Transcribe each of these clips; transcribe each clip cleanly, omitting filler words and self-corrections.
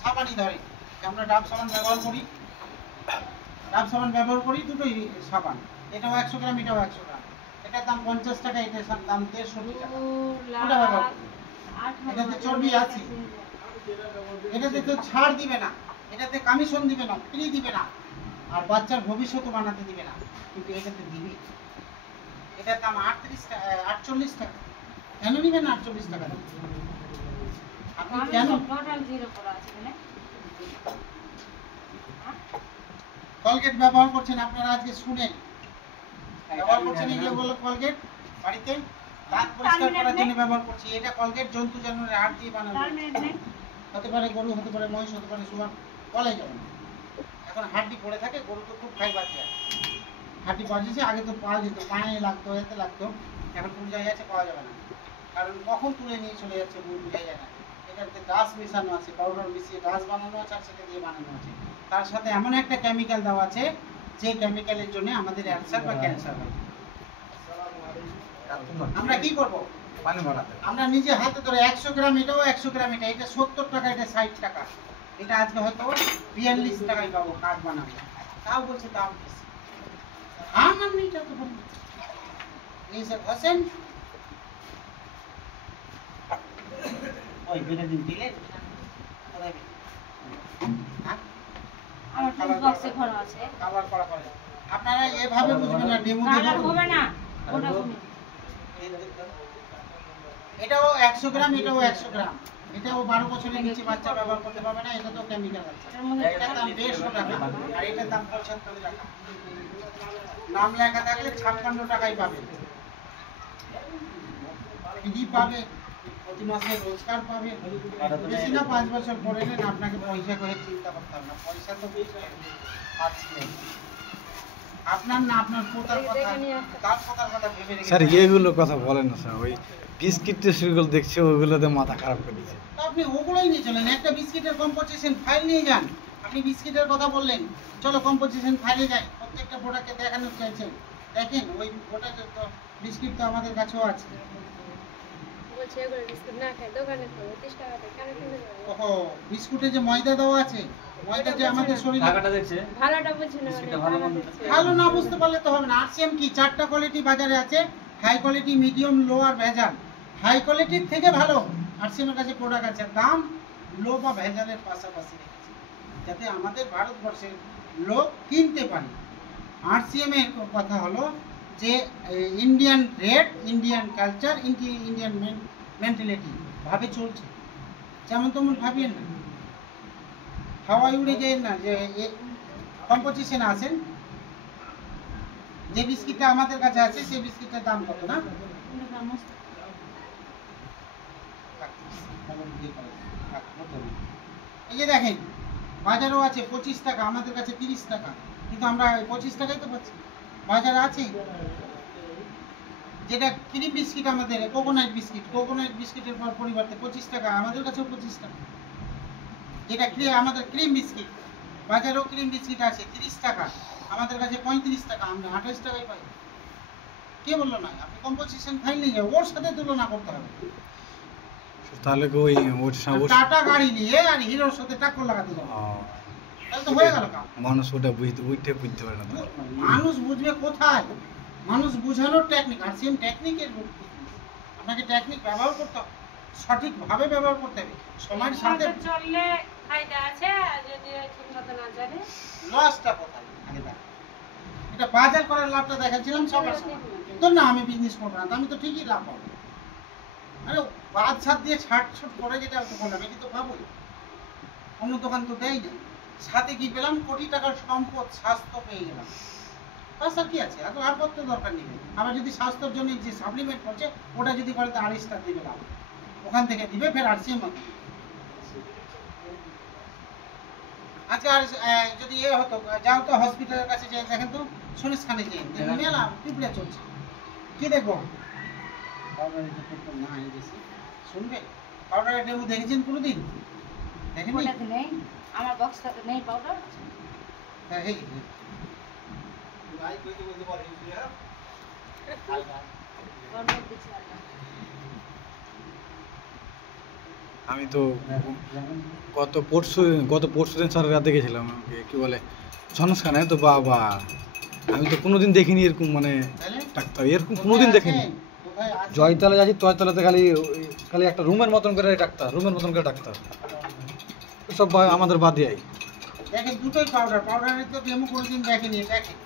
সাবানই ধরে, আমরা ডাব সাবান ব্যবহার করি, ডাব সাবান ব্যবহার করি, দুটোই সাবান। এটাও 100 গ্রাম, এটাও 100 গ্রাম। এটার দাম 50 টাকা, এটার দাম 150 টাকা। ওটা ব্যবহার করি। এটাতে চর্বি আছে, এটাতে তো ছাড় দিবে না, এটাতে কমিশন দিবে না, ফ্রি দিবে না, আর বাচ্চার ভবিষ্যৎও বানাতে দিবে না, কিন্তু এটাতে দিবে। এটার দাম 48 টাকা। কেন নিবেন 48 টাকা? আপনি কেন কলগেট ব্যবহার করছেন? আপনারা আজকে শুনেন ব্যবহার করছেন, এগুলো বললো কলগেট বাড়িতে দাঁত পরিষ্কার করার জন্য ব্যবহার করছি। এটা কলগেট জন্তু জানোয়ারের হাড় দিয়ে বানানো, হতে পারে গরু, হতে পারে মহিষ, হতে পারে শুয়ার, বলাই যাবে না। এখন হাড্ডি পড়ে থাকে, গরু তো খুব খাই বাঁচে, হাড্ডি বাঁচেছে। আগে তো পাওয়া যেত, পায়ে লাগতো, এতে লাগতো, এখন কোন জায়গায় আছে পাওয়া যাবে না, কারণ কখন তুলে নিয়ে চলে যাচ্ছে বোঝা যায় না। এটাতে গাছ মেশানো আছে, পাউডার মিশিয়ে গাছ বানানো আছে, আর সেটা দিয়ে বানানো আছে। তার সাথে এমন একটা কেমিক্যাল দেওয়া আছে যে কেমিক্যালের জন্য আমাদের অ্যালসার বা ক্যান্সার হয়। আমরা কি করব? আমরা নিজে হাতে ধরে 100 গ্রাম, এটাও 100 গ্রাম, এটা 70 টাকা, এটা 60 টাকা। এটা আজকে হয়তো 42 টাকায় পাবো কাঠ বানাবো, তাও বলছে দাম বেশি। আমার নেই তো বলুন এই স্যার হোসেন ওই বেটা দিন দিলে আমার টুল বক্সে ঘর আছে কালার করা করে। আপনারা এভাবে বুঝবেন না, ডেমো কালার হবে না ওটা তুমি। এটাও 100 গ্রাম, এটাও 100 গ্রাম। এটাও 12 বছরের নিচে বাচ্চা ব্যবহার করতে পারবে না, এটা তো কেমিক্যাল আছে। এটার দাম 150 টাকা, আর এটার দাম 75 টাকা। নাম লেখা থাকলে 56 টাকায় পাবে, ফ্রি পাবে, প্রতি মাসে রোজগার পাবে। বেশি না 5 বছর পরে নেন, আপনাকে পয়সা করে চিন্তা করতে হবে না, পয়সা তো পাচ্ছি আপনার না, আপনার পোতার কথা, তার পোতার কথা ভেবে রেখে। স্যার এগুলো কথা বলেন না স্যার, ওই বিস্কিট টিস্কিটগুলো দেখছি ওইগুলোতে মাথা খারাপ করে দিচ্ছে। তো আপনি ওগুলোই নিয়ে চলেন, একটা বিস্কিটের কম্পোজিশন ফাইল নিয়ে যান। আপনি বিস্কিটের কথা বললেন, চলো কম্পোজিশন ফাইলে যাই, প্রত্যেকটা প্রোডাক্টকে দেখানো চাইছেন। দেখেন ওই গোটা বিস্কিট তো আমাদের কাছেও আছে। ওহো, বিস্কুটে যে ময়দা দেওয়া আছে, ময়দা যে আমাদের শরীরে ভালো না বুঝতে পারলে তো হবে না। আরসিএম কি 4টা কোয়ালিটি বাজারে আছে, হাই কোয়ালিটি, মিডিয়াম, লো আর ভেজাল। হাই কোয়ালিটির থেকে ভালো আরসিএম এর কাছে প্রোডাক্ট আছে, দাম লো বা ভেজালের পাশাপাশি রেখেছে, যাতে আমাদের ভারতবর্ষের লোক কিনতে পারে। আরসিএম এর কথা হলো যে Indian rate, Indian culture, Indian mentality ভাবে চলছে, যেমন তেমন ভাবিয়েন না, হাওয়ায় উড়ে যায় না। যে কম্পোজিশন আসেন, যে বিস্কিটটা আমাদের কাছে আছে সেই বিস্কিটটার দাম কত না? এই যে দেখেন বাজারও আছে 25 টাকা, আমাদের কাছে 30 টাকা, কিন্তু আমরা 25 টাকাই তো পাচ্ছি, বাজারে আছে। যেটা ক্রিম বিস্কিট, আমাদের কোকোনাট বিস্কিটের পরিবর্তে 25 টাকা, আমাদের কাছেও 25 টাকা। যেটা আমাদের ক্রিম বিস্কিট, বাজারেও ক্রিম বিস্কিট আছে 30 টাকা, আমাদের কাছে 35 টাকা, আমরা 28 টাকায় পাই। কে বললো না? আপনি কম্পোজিশন ফাইল নিয়ে যাও, ওর সাথে তুলনা করতে হবে। তাহলে ওই টাটা গাড়ি নিয়ে আর হিরোর সাথে টাক্কর লাগাতে যাবে, তাহলে তো হয়ে গেল কাজ। মানুষ ওটা বুঝতে পারে না। মানুষ বুঝবে কোথায়? মানুষ বোঝানোর টেকনিক, আর সেম টেকনিকের আপনাকে টেকনিক ব্যবহার করতে হবে, সঠিকভাবে ব্যবহার করতে হবে, সময়ের সাথে চললে ফায়দা আছে, আর যদি ঠিকমতো না চলে লসটা কোথায় আগে দেখ। এটা বাজার করার লাভটা দেখাচ্ছিলাম সবার সময়, তো না আমি বিজনেস করবো না, আমি তো ঠিকই লাভ পাবো। আরে বাদ ছাদ দিয়ে ছাট ছুট করে যেটা বললাম, এটি তো পাবোই, অন্য দোকান তো দেয় না। সাথে কি পেলাম? কোটি টাকার সম্পদ, স্বাস্থ্য পেয়ে গেলাম, তাছাড়া কি আছে? এত আর করতে দরকার নেই। আবার যদি স্বাস্থ্যের জন্য যে সাপ্লিমেন্ট করছে ওটা যদি করে, তো 28 টাকা দিবে লাভ, ওখান থেকে দিবে ফের আরসিএম। আচ্ছা, আর যদি এ হতো, যাও তো হসপিটালের কাছে যাই, দেখেন তো সুরেশ খানে যে মেলা পিঁপড়ে চলছে, কি দেখবো? পাউডারের তো না বেশি শুনবে, পাউডারের ডেমো দেখেছেন কোনোদিন? দেখেননি? নেই আমার বক্সটাতে, নেই পাউডার। হ্যাঁ, এই আমি তো গত পরশু দিন স্যারের রাতে গেছিলাম কি বলে জনস্কানে তো বাবা আমি তো কোনোদিন দেখিনি এরকম মানে তাহলে ডাক্তার এরকম কোনোদিন দেখিনি কোথায় আছে? জয়তলা যাচ্ছি জয়তলাতে খালি একটা রুমের মতন করে ডাক্তার সব আমাদের বাদ দিয়ে দেখেন দুটোই পাউডারের তো ডেমো কোনোদিন দেখেনি। দেখেন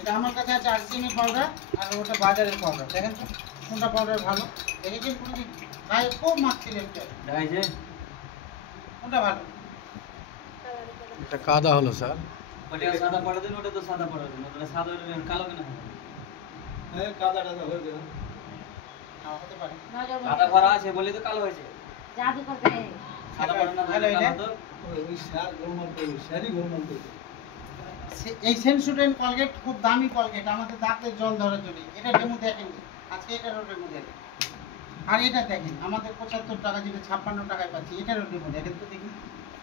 এটা আমার কাছে আছে আরসিএম পাউডার আর ওটা বাজারের পাউডার। দেখেন তো কোনটা পাউডার ভালো দেখেছেন কোনোদিন? গায়ে খুব মাখছিলেন কোনটা ভালো? এটা কাদা হলো স্যার ওটা সাদা পড়া দিন, ওটা তো সাদা পড়া দিন, ওটা সাদা হলে কালো কেন হবে? নাও হতে পারে। সাদা ভরা আছে বলে তো কালো হয়েছে। জাদু করবে। সাদা পড়া না ভালো হলে এটা? কালো তো। এই সেনসুডেন্ট কলগেট খুব দামি কলগেট, আমাদের দাঁতে জল ধরার জন্য। এটা ডেমো দেখেন, আজকে এটারও ডেমো দেখেন। আর এটা দেখেন আমাদের 75 টাকা যেটা 56 টাকায় পাচ্ছি, এটারও ডেমো দেখেন তো দেখি।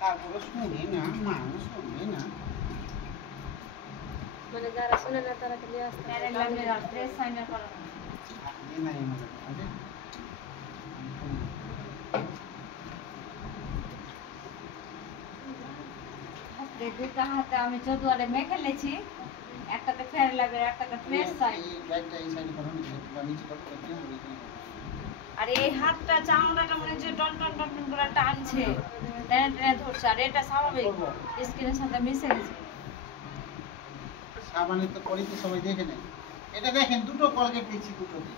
তারপরে শুনে না, মানুষ শুনে না। মানে যারা শুনে না তারা খালি আসতে প্রেস সাইন করা না। এই নাই আমাদের কাছে। দুইটা হাতে আমি চতুয়ারে মেখে লেছি, একটাতে ফের লাগে একটাতে প্রেস সাইন। এই ব্যাগটা এই সাইডে করুন, বা নিচে করতে হবে। আর এই হাতটা চামড়াটা মনে হচ্ছে টন টন টন টন করে টানছে, টেনে টেনে ধরছে। আর এটা স্বাভাবিক স্কিনের সাথে মিশে গেছে। সাবানের তো পরিতে সবাই দেখে নেয়। এটা দেখেন দুটো কলগেট দিচ্ছি দুটোতে।